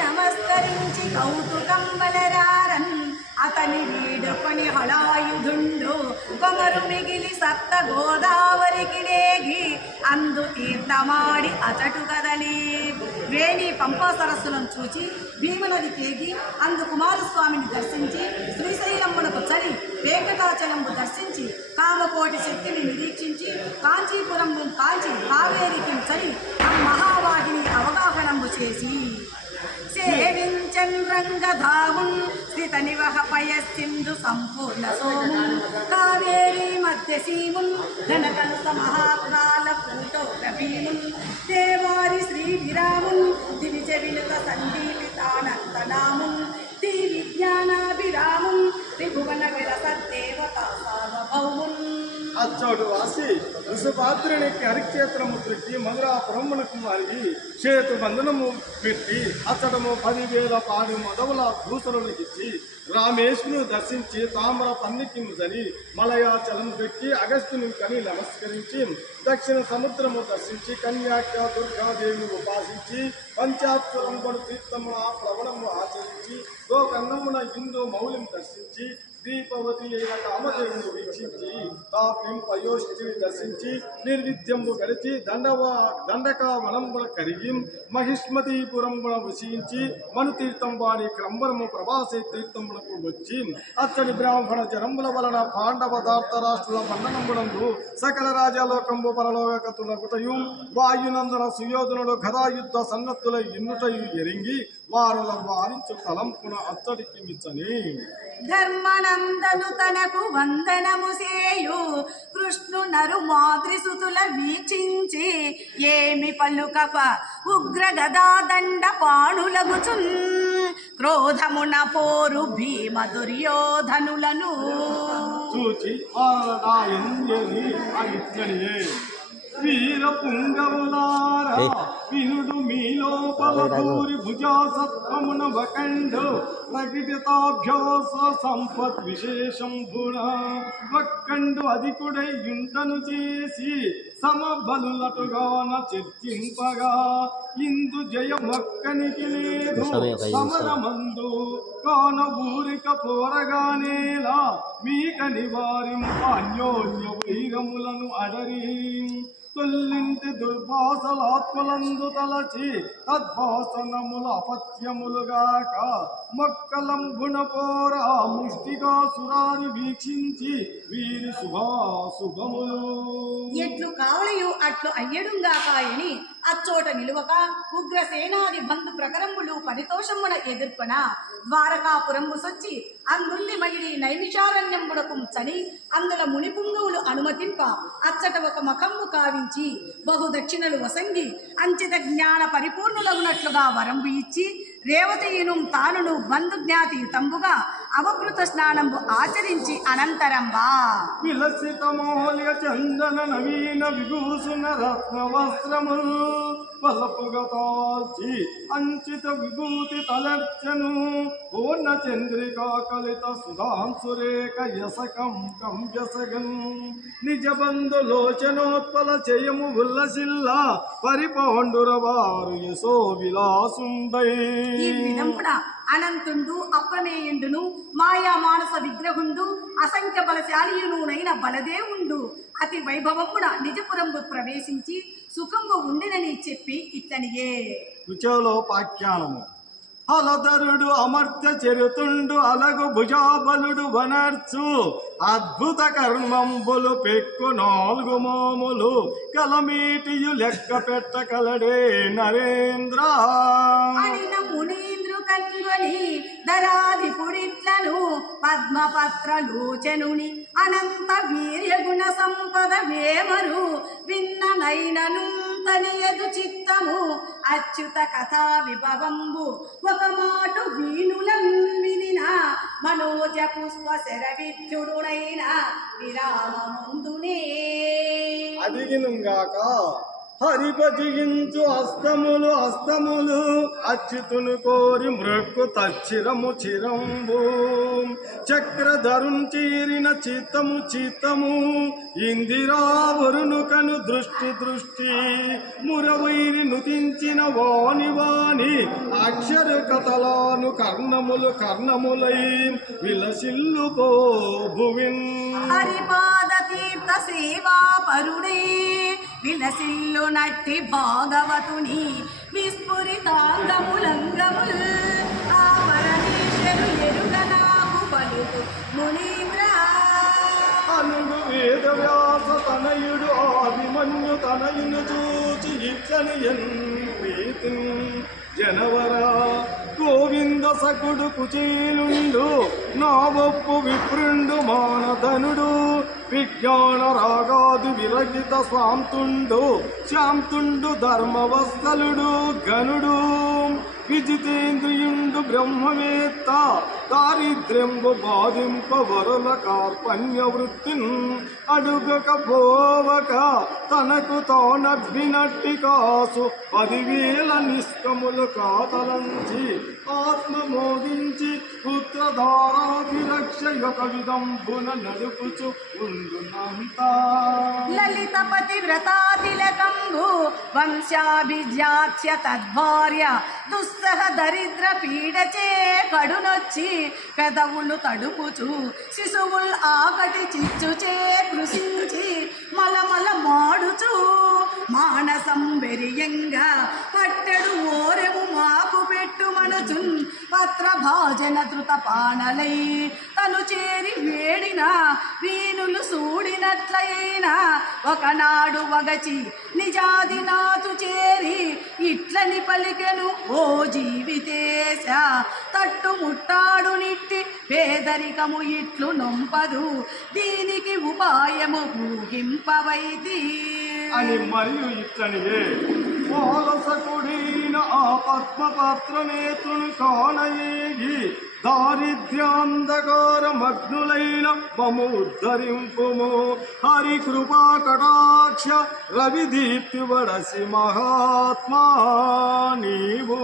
నమస్కరించి కౌతుకంబలరారన్ అతని వీడుకొని హలాయుధుండు కొమరు మిగిలి సప్త గోదావరికి నేగి అందు తీర్థమాడి అచటు కదలి వేణి పంపా సరస్సులను చూచి భీమనది తేగి అందు కుమారస్వామిని దర్శించి శ్రీశైలమునకు చలి వెంకటాచలంబు దర్శించి కామకోటి శక్తిని నిరీక్షించి కాంచీపురంబు కాంచి కావేరికి చలి మహావాహిని అవగాహనంబు చేసి సేవించన్ రంగధామున్ స్థిత నివహ పయస్సింధు సంపూర్ణ సోమున్ కావేరీ మధ్య సీమున్ ఘనకంస మహాకాల పూటోగ్రఫీమున్ దేవారి శ్రీ విరామున్ దివిజ వినుత సందీపితానందనామున్ శ్రీ విజ్ఞానాభిరామున్ త్రిభువన విరసదేవత సార్వభౌమున్ అచ్చోడు వాసి వృషభాద్రునికి హరిక్షేత్రము త్రిట్టి మధురాపురమునకు మారి చేతు బంధనము పెట్టి అచ్చడము 10,000 పాడు మదవుల భూసరులకిచ్చి రామేశ్వరును దర్శించి తామ్ర పన్నికిము జని మలయాచలం పెట్టి అగస్త్యుని కని నమస్కరించి దక్షిణ సముద్రము దర్శించి కన్యాక దుర్గాదేవిని ఉపాసించి పంచాక్షరంబడు తీర్థమున ప్రవణము ఆచరించి గోకర్ణమున ఇందు మౌలిని దర్శించి దీపవతి అయిన కామదేవిని వీక్షించి తాపిం పయోష్టిని దర్శించి నిర్విద్యంబు గడిచి దండకా వనంబున కరిగి మహిష్మతీపురంబున వసించి మనుతీర్థం వాడి క్రంబరము ప్రభాసే తీర్థమునకు వచ్చి అచ్చడి బ్రాహ్మణ జనంబుల వలన పాండవ ధార్తరాష్ట్రుల బంధనంబునందు సకల రాజలోకంబు పరలోకతులగుటయు వాయునందన సుయోధనుడు గదాయుద్ధ సన్నత్తుల ఇన్నుటయు ఎరింగి వారుల వారించు తలంపున అచ్చడికి మిచ్చని ధర్మనందను తనకు వందనము చేయు కృష్ణు నరు మాతృసుతుల వీక్షించి ఏమి పలుకప ఉగ్ర గదాదండ పాణులగుచున్ క్రోధమున పోరు భీమ దుర్యోధనులను చూచి వీర పుంగవులారా వినుడు మీ లోపల దూరి భుజాసత్వమున వకండు ప్రకటితాభ్యాస సంపత్ విశేషంభున వక్కండు అధికుడై యుంటను చేసి సమబలులటుగాన చర్చింపగా ఇందు జయమొక్కనికి లేదు సమరమందు కాన ఊరిక పోరగానేలా మీక నివారింప అన్యోన్య వైరములను అడరి తొల్లింటి దుర్భాసలాత్మలందు తలచి తద్భాసనముల అపత్యములుగాక మొక్కలంబున పోర ముష్టిగా సురారి వీక్షించి వీరి శుభాశుభములు ఎట్లు కావలయు అట్లు అయ్యడుగాకాయని అచ్చోట నిలువక ఉగ్రసేనాది బంధు ప్రకరములు పరితోషమున ఎదుర్కొన ద్వారకాపురంబు సొచ్చి అందుల్లి మగిడి నైమిషారణ్యంబుడకు చని అందుల మునిపుంగవులు అనుమతింప అచ్చట ఒక మకంబు కావించి బహుదక్షిణలు వసంగి అంచిత జ్ఞాన పరిపూర్ణులగునట్లుగా వరంబు ఇచ్చి రేవతియును తానును బంధుజ్ఞాతియుతంబుగా అవకృత స్నానంబు ఆచరించి అనంతరంబా విలసితమౌల్య చందన నవీన విభూషణ రత్న వస్త్రము పలపుగా తాల్చి అంచిత విభూతి తలర్చను పూర్ణ చంద్రికా కలిత సుధాంసురేఖ యసకం కంజసగం నిజ బంధు లోచనోత్పల చేయము ఉల్లసిల్ల పరిపాండురవారు యశో విలాసుండై ఈ విధంపున అనంతుండు అప్రమేయుండును మాయా మానస విగ్రహుండు అసంఖ్య బలశాలియునునైన బలదేవుండు అతి వైభవమున నిజపురంబు ప్రవేశించి సుఖంబు ఉండినని చెప్పి ఇట్లనియే రుచలో పాఖ్యానము హలధరుడు అమర్త్య చెరుతుండు అలగు భుజాబలుడు వనర్చు అద్భుత కర్మంబులు పెక్కు 4 మోములు కలమీటియు లెక్క పెట్టకలడే నరేంద్ర అనిన మునీంద్రు కన్గొని ధరాధిపుడిట్లను పద్మపత్రలోచనుని అనంత వీర్యగుణ సంపద వేమరు విన్న నైనను తనియదు చిత్తము అచ్యుత కథా విభవంబు ఒక మాటు వీణులం వినిన మనోజ పుష్ప శరవిద్యుడునైన విరామముందునే అదిగినుగాక హరిపజిగించు అస్తములు అచ్యుతును కోరి మృక్కు తచ్చిరము చిరంబు చక్రధరున్ చీరిన చిత్తము ఇందిరావరును కను దృష్టి మురవైరి నుతించిన వాణి అక్షర కథలాను కర్ణములు కర్ణములై విలసిల్లుకో భువిన్ హరిపాద తీర్థ సేవా పరుడే విలసిల్లు నట్టి భాగవతుని విస్ఫురితాంగములంగముల్ ఆవరణీశ్వరు ఎరుగ నాకు పలుకు మునీంద్ర అనుడు వేద వ్యాస తనయుడు అభిమన్యు తనయును చూచి ఇట్లని ప్రీతి జనవర గోవింద సకుడు కుచేలుండు నా ఒప్పు విప్రుండు మానధనుడు విజ్ఞాన రాగాది విరగిత స్వాంతుండు శాంతుండు ధర్మవస్థలుడు గనుడు విజితేంద్రియుండు బ్రహ్మవేత్త దారిద్ర్యంబు బాధింప వరుల కార్పణ్య వృత్తిన్ అడుగక పోవక తనకు తానబ్బినట్టి కాసు 10,000 నిష్కములు కాతలంచి ఆత్మ మోదించి పుత్రధారాభిరక్ష యొక్క విదంబున నడుపుచు ఉండునంత లలితపతి వ్రతాతిలకంబు వంశాభిజాత్య తద్భార్య దుస్సహ దరిద్ర పీడచే కడునొచ్చి పెదవులు తడుపుచు శిశువుల్ ఆకటి చిచ్చుచే కృషించి మలమల మాడుచు మానసం వెరియంగా పట్టెడు ఓరెము మాకు పెట్టుమనుచున్ పత్ర భాజన ధృత పానలై తను చేరి వేడిన వీనులు సూడినట్లయినా ఒకనాడు వగచి నిజాది నాతు చేరి ఇట్లని పలికెను ఓ జీవితేశ తట్టు ముట్టాడు నిట్టి పేదరికము ఇట్లు నొంపదు దీనికి ఉపాయము ఊహింపవైతి అని మరియు ఇట్లనివే పాలసకుడైన ఆ పద్మపాత్రనేతును కానయేగి దారిద్ర్యాంధకార మగ్నులైన మము ఉద్ధరింపుము హరి కృపా కటాక్ష రవిదీప్తి వడసి మహాత్మా నీవు